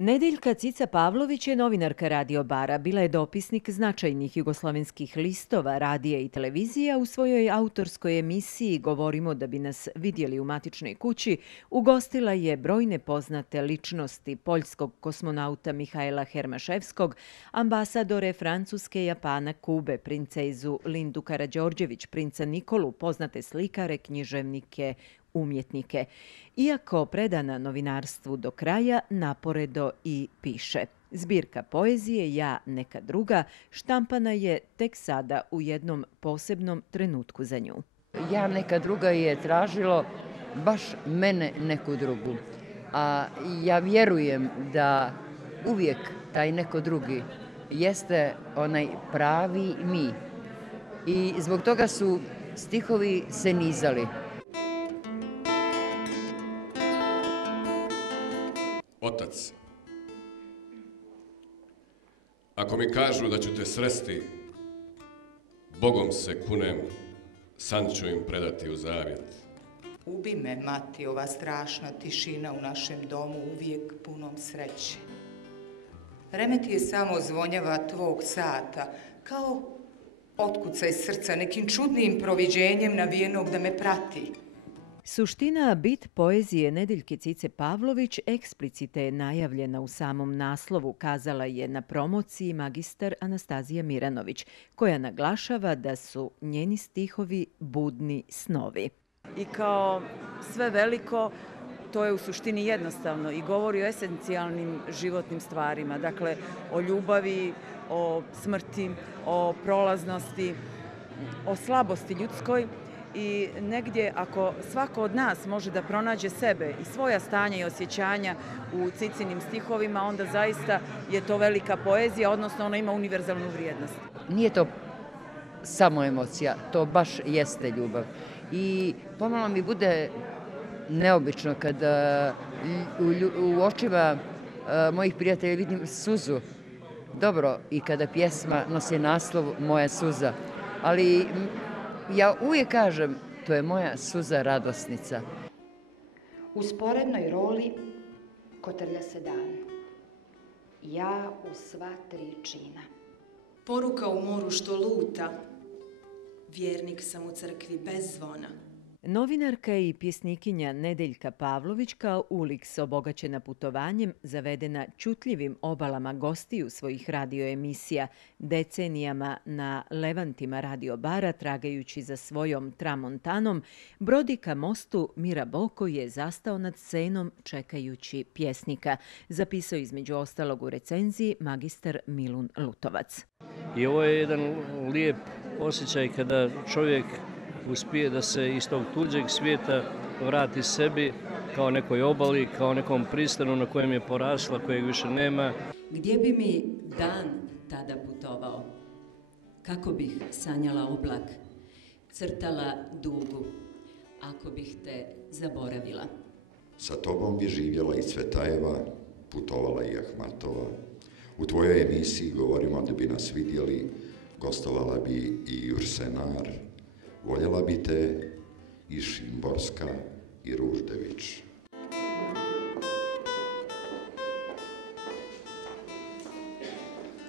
Nedeljka Cica Pavlović je novinarka Radio Bara. Bila je dopisnik značajnih jugoslovenskih listova, radija i televizija. U svojoj autorskoj emisiji Govorimo da bi nas vidjeli u matičnoj kući ugostila je brojne poznate ličnosti poljskog kosmonauta Mihajla Hermaševskog, ambasadore Francuske, Japana, Kube, princezu Lindu Karađorđević, princa Nikolu, poznate slikare, književnike, umjetnike. Iako predana novinarstvu do kraja, naporedo i piše. Zbirka poezije Ja neka druga štampana je tek sada u jednom posebnom trenutku za nju. Ja neka druga je tražilo baš mene neku drugu. A ja vjerujem da uvijek taj neko drugi jeste onaj pravi mi. I zbog toga su stihovi se nizali. Otac, ako mi kažu da ću te sresti, Bogom se kunem, san ću im predati u zavjet. Ubi me, mati, ova strašna tišina u našem domu uvijek punom sreće. Remeti je samo zvonjava tvog sata, kao otkucaj srca nekim čudnim proviđenjem navijenog da me prati. Suština bit poezije Nedeljke Cice Pavlović eksplicite je najavljena u samom naslovu, kazala je na promociji magistar Anastazija Miranović, koja naglašava da su njeni stihovi budni snovi. I kao sve veliko, to je u suštini jednostavno i govori o esencijalnim životnim stvarima, dakle o ljubavi, o smrti, o prolaznosti, o slabosti ljudskoj. I negdje ako svako od nas može da pronađe sebe i svoja stanja i osjećanja u Cicinim stihovima, onda zaista je to velika poezija, odnosno ona ima univerzalnu vrijednost. Nije to samo emocija, to baš jeste ljubav. I pomalo mi bude neobično kada u očima mojih prijatelja vidim suzu. Dobro, i kada pjesma nosi naslov Moja suza, ali ja uvijek kažem, to je moja suza radosnica. U sporednoj roli kotrlja se dan. Ja u sva tri čina. Poruka u moru što luta, vjernik sam u crkvi bez zvona. Novinarka i pjesnikinja Nedeljka Pavlović kao uliks obogaćena putovanjem, zavedena čutljivim obalama gostiju svojih radioemisija, decenijama na levantima Radio Bara, tragajući za svojom tramontanom, brodi ka mostu Mirabol koji je zastao nad scenom čekajući pjesnika, zapisao između ostalog u recenziji magistar Milun Lutovac. I ovo je jedan lijep osjećaj kada čovjek uspije da se iz tog tuđeg svijeta vrati sebi kao nekoj obali, kao nekom pristanu na kojem je porasla, kojeg više nema. Gdje bi mi dan tada putovao? Kako bih sanjala oblak, crtala dugu, ako bih te zaboravila? Sa tobom bi živjela i Cvetajeva, putovala i Ahmatova. U tvojoj emisiji Govorimo da bi nas vidjeli, gostovala bi i Jursenar. Voljela bi te i Šimborska i Ruždević.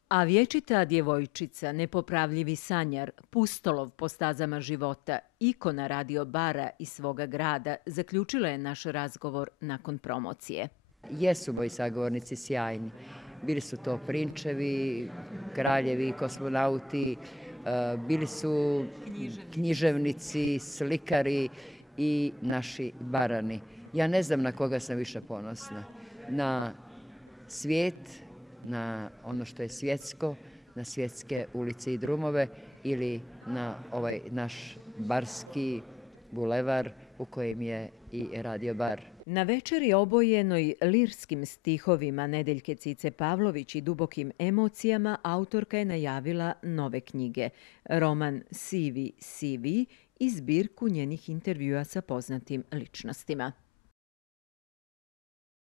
A vječita djevojčica, nepopravljivi sanjar, pustolov po stazama života, ikona Radio Bara i svoga grada, zaključila je naš razgovor nakon promocije. Jesu moji sagovornici sjajni. Bili su to prinčevi, kraljevi, kosmonauti, bili su književnici, slikari i naši barani. Ja ne znam na koga sam više ponosna. Na svijet, na ono što je svjetsko, na svjetske ulice i drumove ili na ovaj naš barski bulevar u kojem je i Radio Bar. Na večeri obojenoj lirskim stihovima Nedeljke Cice Pavlović i dubokim emocijama autorka je najavila nove knjige, roman Sivi CV i zbirku njenih intervjua sa poznatim ličnostima.